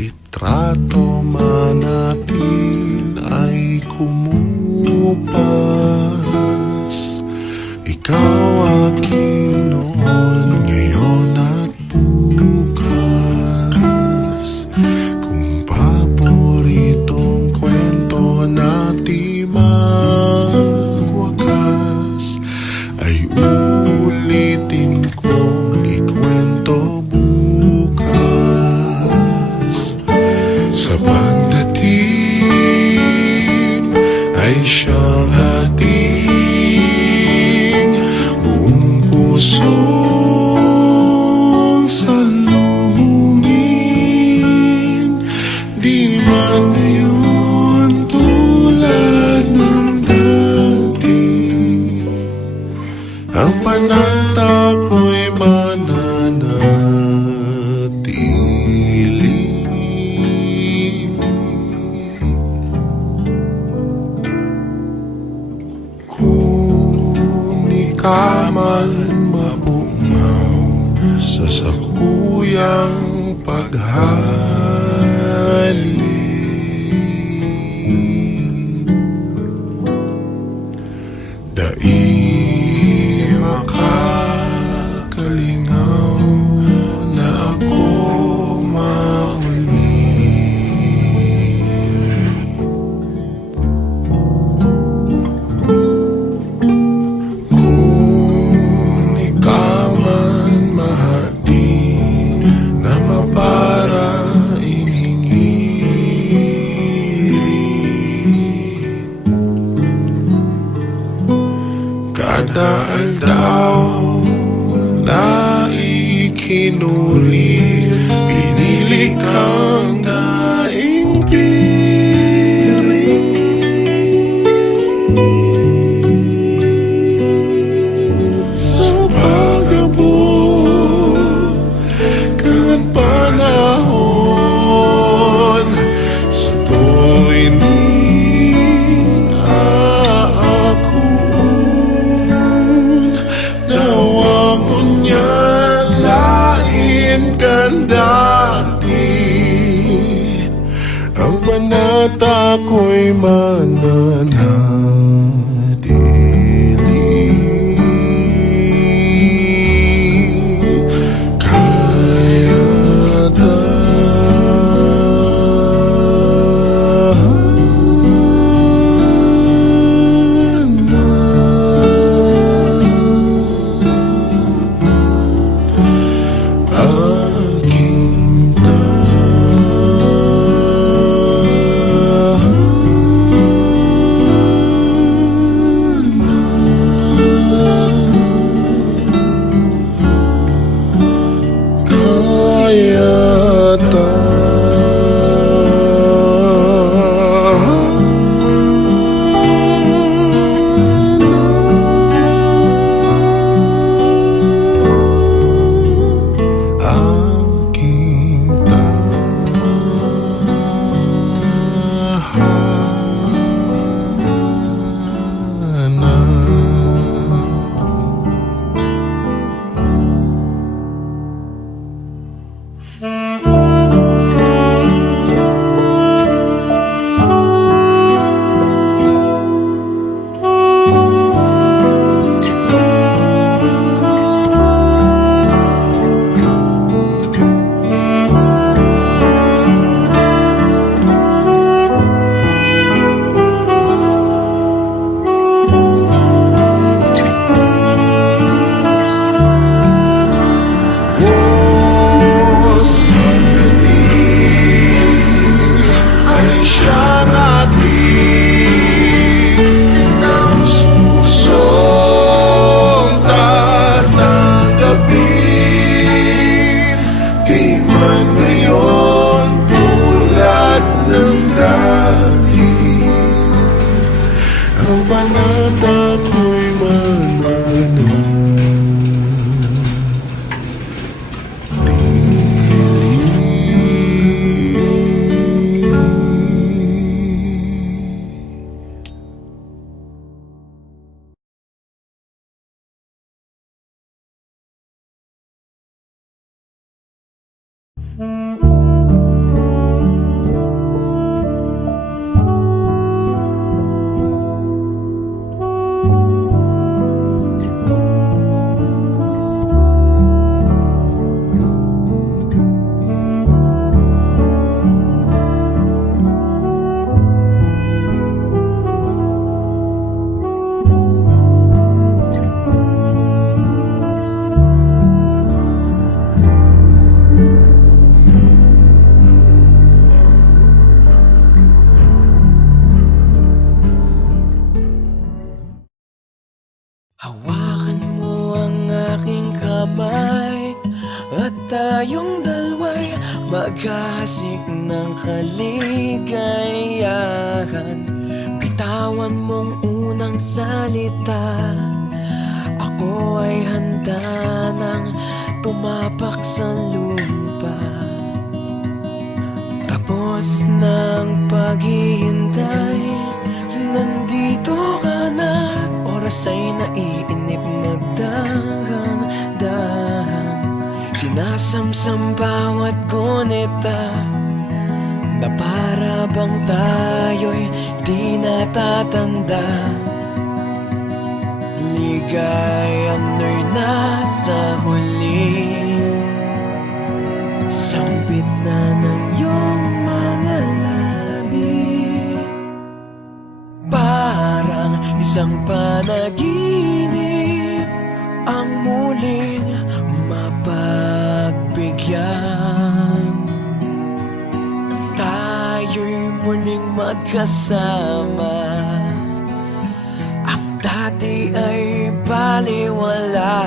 litrato man natin ay kumupas. Ikaw akin noon, ngayon at bukas. Kung paboritong kwento natin magwakas, ay ulitin kong ikwento bukas. Sa pagdating ay siyang ating buong pusong salubungin. Di man ngayon tulad ng dati, ang panata ko'y mananatili. Kung ikaw man mapungaw sa sakuyang paghali, dai makakalingaw na ako mauli. Kung ikaw man mahati na mapara iningi, kada aldaw na ikinulit, pinili kang daing piling. Sa pag-abot kang panahon, sa tuwing aakuon, nawang unyalain kan dati, ang panata ko'y mananatili. Kaya aking ng kaligayahan. Bitawan mong unang salita, ako ay handa nang tumapak sa lupa. Tapos ng paghihintay, nandito ka na't oras ay naiinip magdahan-dahan. Sinasamsam bawat gunita na para bang tayo'y di natatanda. Ligayang no'y nasa huli, sambit na ng iyong mga labi. Parang isang panaginip ang muling mapagbigyan. Tayo'y muling magkasama, ang dati ay baliwala.